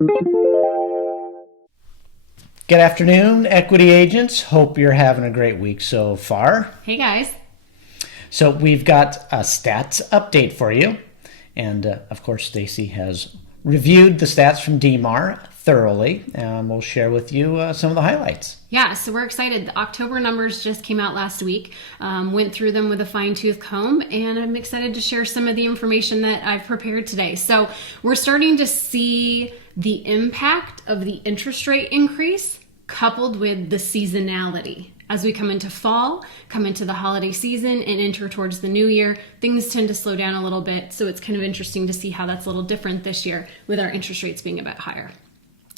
Good afternoon, equity agents. Hope you're having a great week so far. Hey guys. So we've got a stats update for you. And of course, Stacey has reviewed the stats from DMAR thoroughly. And we'll share with you some of the highlights. Yeah, so we're excited. The October numbers just came out last week. Went through them with a fine-tooth comb, and I'm excited to share some of the information that I've prepared today. So we're starting to see the impact of the interest rate increase coupled with the seasonality. As we come into fall, come into the holiday season, and enter towards the new year, things tend to slow down a little bit. So it's kind of interesting to see how that's a little different this year with our interest rates being a bit higher.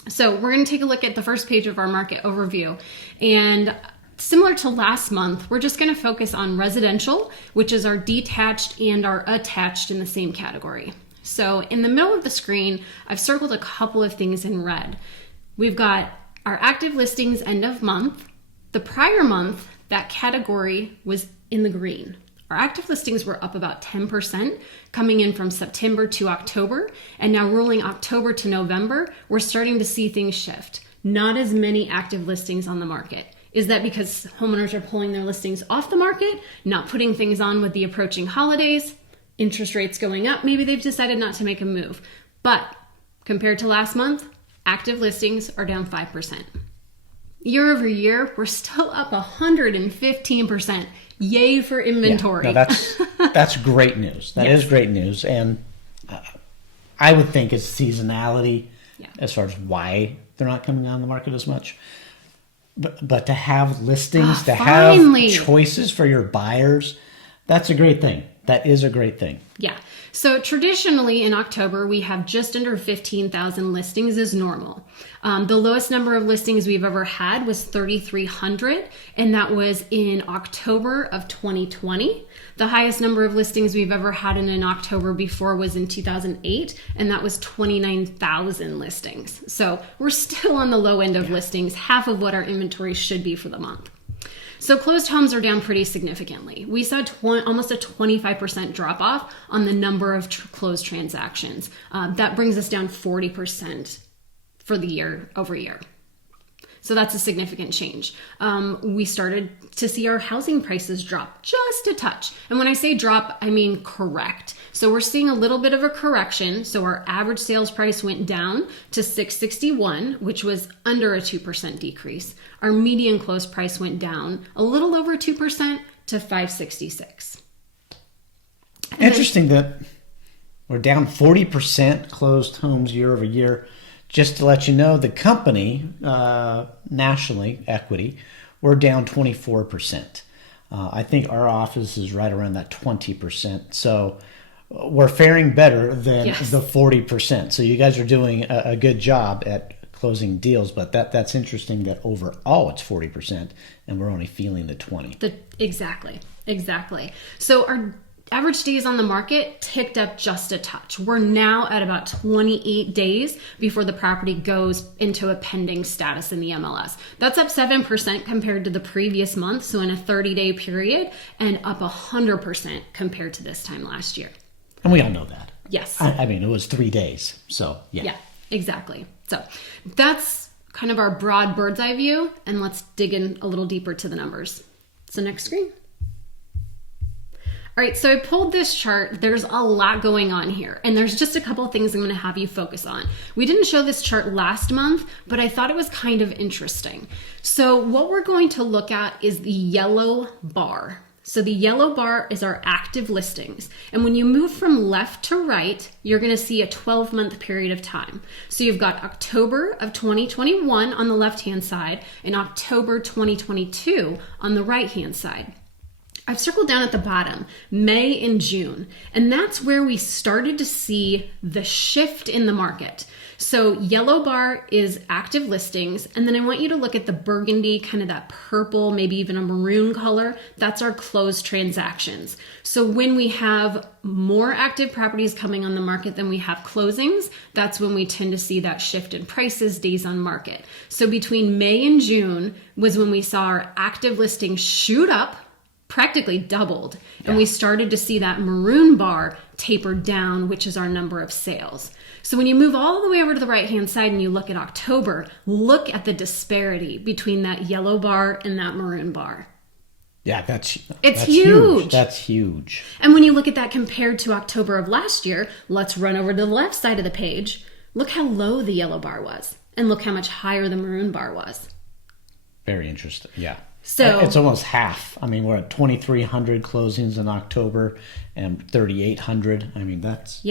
So we're going to take a look at the first page of our market overview. And similar to last month, we're just going to focus on residential, which is our detached and our attached in the same category. So in the middle of the screen, I've circled a couple of things in red. We've got our active listings end of month. The prior month, that category was in the green. Our active listings were up about 10% coming in from September to October. And now rolling October to November, we're starting to see things shift. Not as many active listings on the market. Is that because homeowners are pulling their listings off the market, not putting things on with the approaching holidays, interest rates going up? Maybe they've decided not to make a move. But compared to last month, active listings are down 5%. Year over year, we're still up 115%. Yay for inventory. Yeah, no, that's great news. That is great news. And I would think it's seasonality as far as why they're not coming on the market as much. But to have listings, to finally have choices for your buyers, that's a great thing. That is a great thing. Yeah. So traditionally in October, we have just under 15,000 listings as normal. The lowest number of listings we've ever had was 3,300, and that was in October of 2020. The highest number of listings we've ever had in an October before was in 2008, and that was 29,000 listings. So we're still on the low end of listings, half of what our inventory should be for the month. So closed homes are down pretty significantly. We saw almost a 25% drop off on the number of closed transactions. That brings us down 40% for the year over year. So that's a significant change. We started to see our housing prices drop just a touch. And when I say drop, I mean correct. So we're seeing a little bit of a correction. So our average sales price went down to $661, which was under a 2% decrease. Our median close price went down a little over 2% to $566. Interesting that we're down 40% closed homes year over year. Just to let you know, the company, nationally, equity, we're down 24%. I think our office is right around that 20%. So we're faring better than the 40%. So you guys are doing a good job at closing deals, but that's interesting that overall it's 40% and we're only feeling the 20%. Exactly. So our average days on the market ticked up just a touch. We're now at about 28 days before the property goes into a pending status in the MLS. That's up 7% compared to the previous month, so in a 30-day period, and up 100% compared to this time last year. And we all know that. Yes. I mean, it was 3 days, so yeah. Yeah, exactly. So that's kind of our broad bird's eye view, and let's dig in a little deeper to the numbers. So next screen. All right, so I pulled this chart. There's a lot going on here, and there's just a couple of things I'm going to have you focus on. We didn't show this chart last month, but I thought it was kind of interesting. So what we're going to look at is the yellow bar. So the yellow bar is our active listings. And when you move from left to right, you're going to see a 12-month period of time. So you've got October of 2021 on the left-hand side and October 2022 on the right-hand side. I've circled down at the bottom, May and June, and that's where we started to see the shift in the market. So yellow bar is active listings, and then I want you to look at the burgundy, kind of that purple, maybe even a maroon color. That's our closed transactions. So when we have more active properties coming on the market than we have closings, that's when we tend to see that shift in prices, days on market. So between May and June was when we saw our active listings shoot up, practically doubled. And we started to see that maroon bar taper down, which is our number of sales. So when you move all the way over to the right-hand side and you look at October, look at the disparity between that yellow bar and that maroon bar. Yeah, that's huge. That's huge. And when you look at that compared to October of last year, let's run over to the left side of the page. Look how low the yellow bar was, and look how much higher the maroon bar was. Very interesting. Yeah. So it's almost half. I mean, we're at 2,300 closings in October and 3,800. I mean, that's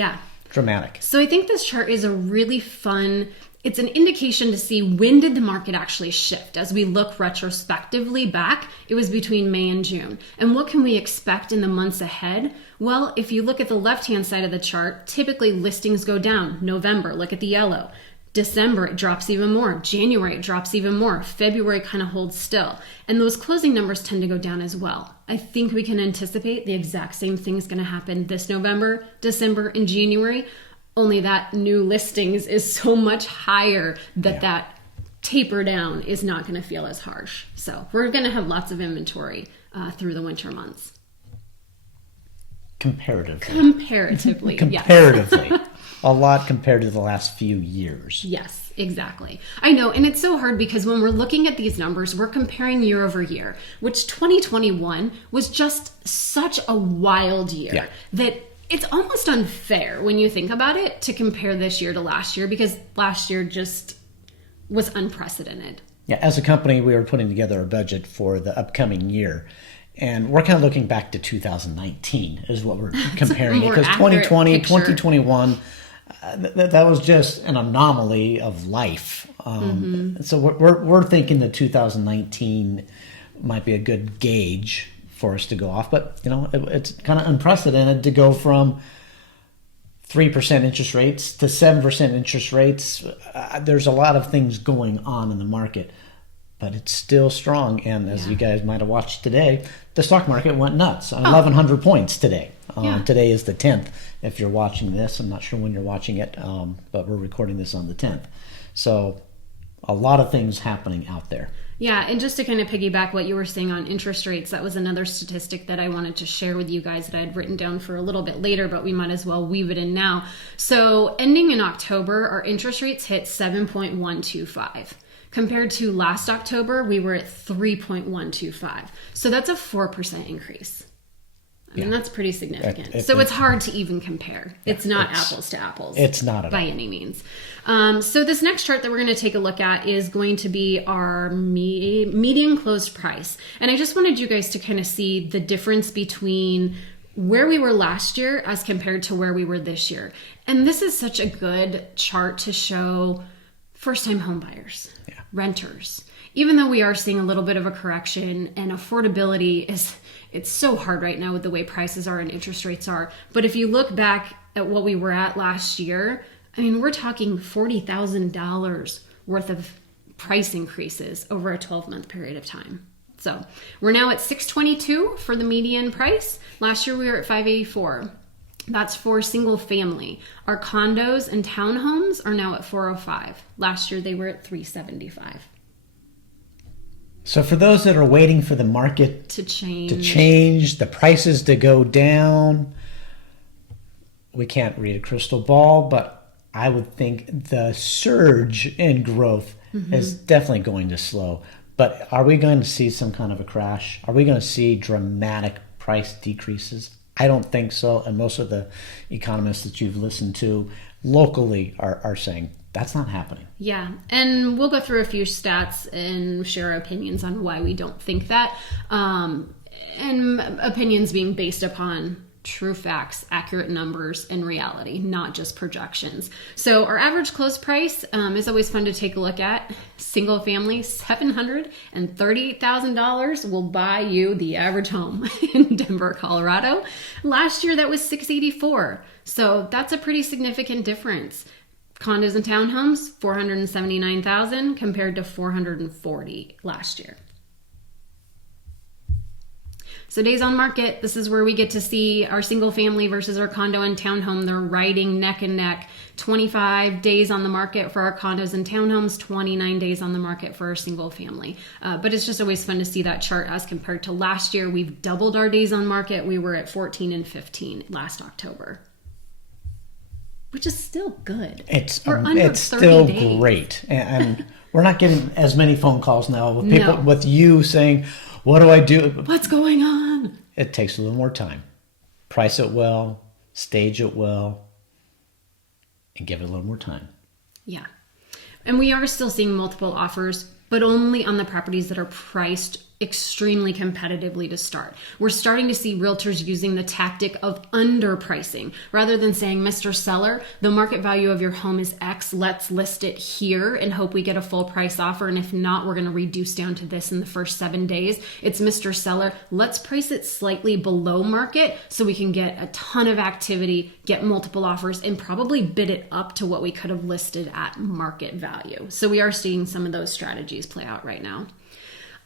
dramatic. So I think this chart is a really fun, it's an indication to see when did the market actually shift. As we look retrospectively back, it was between May and June. And what can we expect in the months ahead? Well, if you look at the left-hand side of the chart, typically listings go down. November, look at the yellow. December, it drops even more. January, it drops even more. February kind of holds still. And those closing numbers tend to go down as well. I think we can anticipate the exact same thing is going to happen this November, December, and January, only that new listings is so much higher that that taper down is not going to feel as harsh. So we're going to have lots of inventory through the winter months. Comparatively. Yes. A lot compared to the last few years. Yes, exactly. I know, and it's so hard because when we're looking at these numbers, we're comparing year over year, which 2021 was just such a wild year that it's almost unfair when you think about it to compare this year to last year, because last year just was unprecedented. Yeah, as a company, we were putting together a budget for the upcoming year. And we're kind of looking back to 2019 is what we're comparing. Because 2020, picture. 2021, that was just an anomaly of life. So we're thinking that 2019 might be a good gauge for us to go off. But, you know, it's kind of unprecedented to go from 3% interest rates to 7% interest rates. There's a lot of things going on in the market, but it's still strong. And as you guys might have watched today, the stock market went nuts. 1,100 points today. Today is the 10th. If you're watching this, I'm not sure when you're watching it, but we're recording this on the 10th. So a lot of things happening out there. Yeah, and just to kind of piggyback what you were saying on interest rates, that was another statistic that I wanted to share with you guys that I had written down for a little bit later, but we might as well weave it in now. So ending in October, our interest rates hit 7.125. Compared to last October, we were at 3.125. So that's a 4% increase. I mean, that's pretty significant. It's hard to even compare. It's not apples to apples. It's not by any means. So this next chart that we're going to take a look at is going to be our median closed price. And I just wanted you guys to kind of see the difference between where we were last year as compared to where we were this year. And this is such a good chart to show first-time home buyers, renters. Even though we are seeing a little bit of a correction and affordability it's so hard right now with the way prices are and interest rates are. But if you look back at what we were at last year, I mean, we're talking $40,000 worth of price increases over a 12-month period of time. So we're now at $622 for the median price. Last year we were at $584. That's for single family. Our condos and townhomes are now at $405. Last year they were at $375. So for those that are waiting for the market to change, the prices to go down, we can't read a crystal ball, but I would think the surge in growth is definitely going to slow. But are we going to see some kind of a crash? Are we going to see dramatic price decreases? I don't think so. And most of the economists that you've listened to locally are saying that's not happening. Yeah, and we'll go through a few stats and share our opinions on why we don't think that. And opinions being based upon true facts, accurate numbers, and reality, not just projections. So our average close price is always fun to take a look at. Single family, $738,000 will buy you the average home in Denver, Colorado. Last year that was $684,000. So that's a pretty significant difference. Condos and townhomes, $479,000 compared to $440,000 last year. So days on market, this is where we get to see our single family versus our condo and townhome. They're riding neck and neck. 25 days on the market for our condos and townhomes, 29 days on the market for our single family. But it's just always fun to see that chart as compared to last year. We've doubled our days on market. We were at 14 and 15 last October. which is still good. It's We're under it's 30 still days. great, and we're not getting as many phone calls now with people No. with you saying, "What do I do?" What's going on? It takes a little more time. Price it well, stage it well, and give it a little more time. Yeah. And we are still seeing multiple offers, but only on the properties that are priced extremely competitively to start. We're starting to see realtors using the tactic of underpricing rather than saying, Mr. Seller, the market value of your home is X. Let's list it here and hope we get a full price offer. And if not, we're going to reduce down to this in the first 7 days. It's Mr. Seller, let's price it slightly below market so we can get a ton of activity, get multiple offers, and probably bid it up to what we could have listed at market value. So we are seeing some of those strategies play out right now.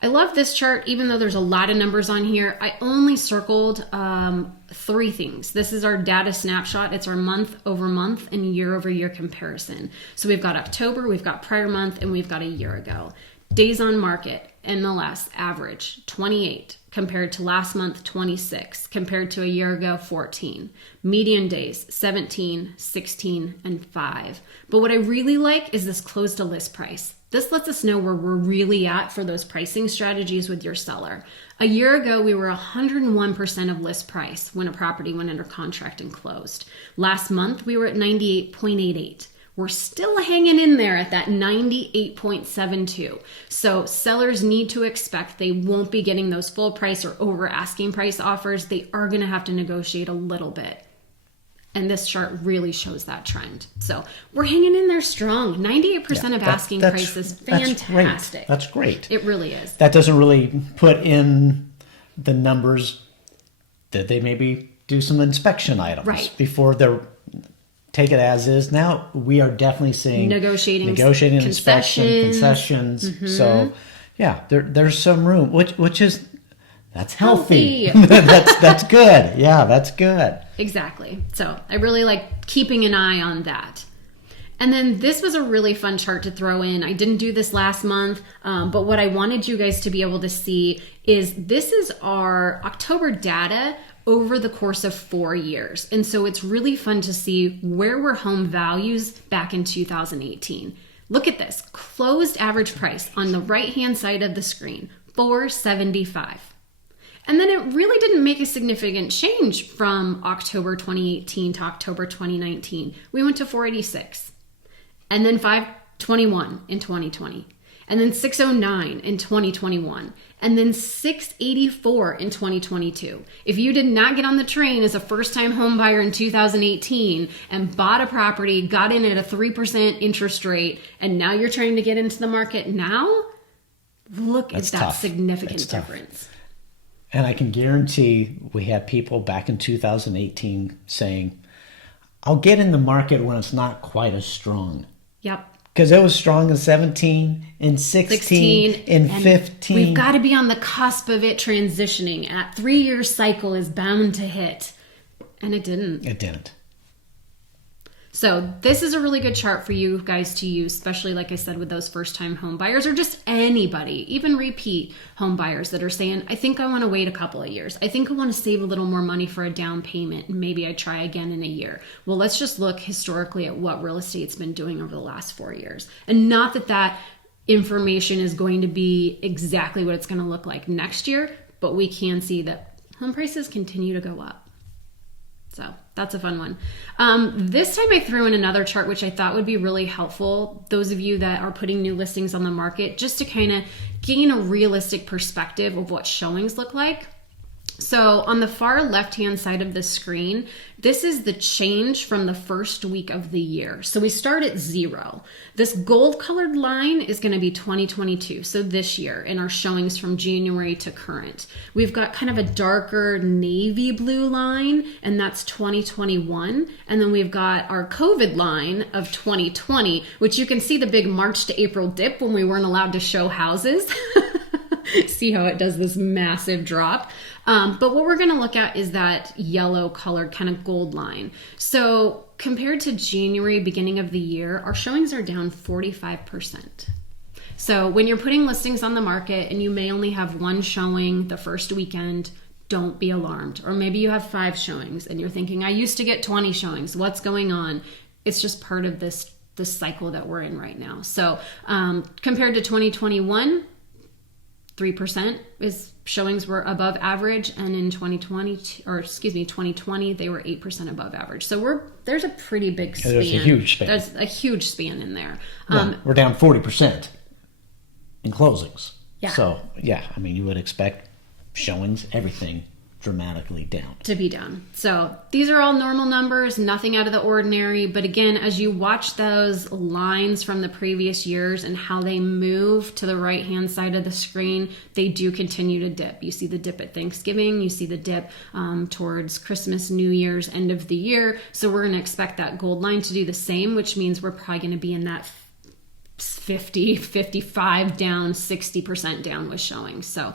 I love this chart, even though there's a lot of numbers on here. I only circled 3 things. This is our data snapshot. It's our month over month and year over year comparison. So we've got October, we've got prior month, and we've got a year ago. Days on market, MLS, average, 28, compared to last month, 26, compared to a year ago, 14. Median days, 17, 16, and 5. But what I really like is this close to list price. This lets us know where we're really at for those pricing strategies with your seller. A year ago, we were 101% of list price when a property went under contract and closed. Last month, we were at 98.88. We're still hanging in there at that 98.72. So sellers need to expect they won't be getting those full price or over asking price offers. They are going to have to negotiate a little bit. And this chart really shows that trend. So we're hanging in there strong. 98% of asking price is fantastic. That's great. It really is. That doesn't really put in the numbers that they maybe do some inspection items before they're take it as is. Now we are definitely seeing negotiating inspection, concessions. Mm-hmm. So yeah, there's some room, which is that's healthy. that's good. Yeah, that's good. Exactly. So I really like keeping an eye on that. And then this was a really fun chart to throw in. I didn't do this last month, but what I wanted you guys to be able to see is this is our October data over the course of 4 years. And so it's really fun to see where were home values back in 2018. Look at this, closed average price on the right-hand side of the screen, $475. And then it really didn't make a significant change from October 2018 to October 2019. We went to $486, and then $521 in 2020, and then $609 in 2021, and then $684 in 2022. If you did not get on the train as a first-time home buyer in 2018 and bought a property, got in at a 3% interest rate, and now you're trying to get into the market now, look at that significant difference. And I can guarantee we had people back in 2018 saying, I'll get in the market when it's not quite as strong. Yep. Because it was strong in 17, in 16, in 15. We've got to be on the cusp of it transitioning. That 3-year cycle is bound to hit. And it didn't. It didn't. So this is a really good chart for you guys to use, especially like I said, with those first-time home buyers or just anybody, even repeat home buyers that are saying, I think I want to wait a couple of years. I think I want to save a little more money for a down payment and maybe I try again in a year. Well, let's just look historically at what real estate's been doing over the last 4 years. And not that that information is going to be exactly what it's going to look like next year, but we can see that home prices continue to go up. So that's a fun one. This time I threw in another chart, which I thought would be really helpful. Those of you that are putting new listings on the market, just to kind of gain a realistic perspective of what showings look like. So on the far left-hand side of the screen, this is the change from the first week of the year. So we start at 0. This gold-colored line is going to be 2022, so this year, in our showings from January to current. We've got kind of a darker navy blue line, and that's 2021. And then we've got our COVID line of 2020, which you can see the big March to April dip when we weren't allowed to show houses. See how it does this massive drop. But what we're going to look at is that yellow colored kind of gold line. So compared to January, beginning of the year, our showings are down 45%. So when you're putting listings on the market and you may only have one showing the first weekend, don't be alarmed. Or maybe you have 5 showings and you're thinking, I used to get 20 showings. What's going on? it's just part of this cycle that we're in right now. So compared to 2021, 3% is showings were above average, and in 2020 they were 8% above average. So there's a pretty big span. There's a huge span. There's a huge span in there. We're down 40% in closings. Yeah. So yeah, I mean, you would expect showings, everything dramatically down. To be down. So these are all normal numbers, nothing out of the ordinary. But again, as you watch those lines from the previous years and how they move to the right-hand side of the screen, they do continue to dip. You see the dip at Thanksgiving, you see the dip towards Christmas, New Year's, end of the year. So we're going to expect that gold line to do the same, which means we're probably going to be in that 50, 55 down, 60% down with showing. So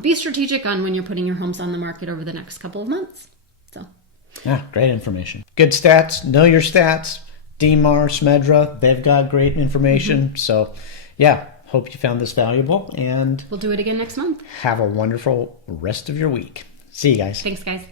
be strategic on when you're putting your homes on the market over the next couple of months. So yeah, great information. Good stats. Know your stats. DMAR, Smedra, they've got great information. So yeah, hope you found this valuable, and we'll do it again next month. have a wonderful rest of your week. See you guys. Thanks, guys.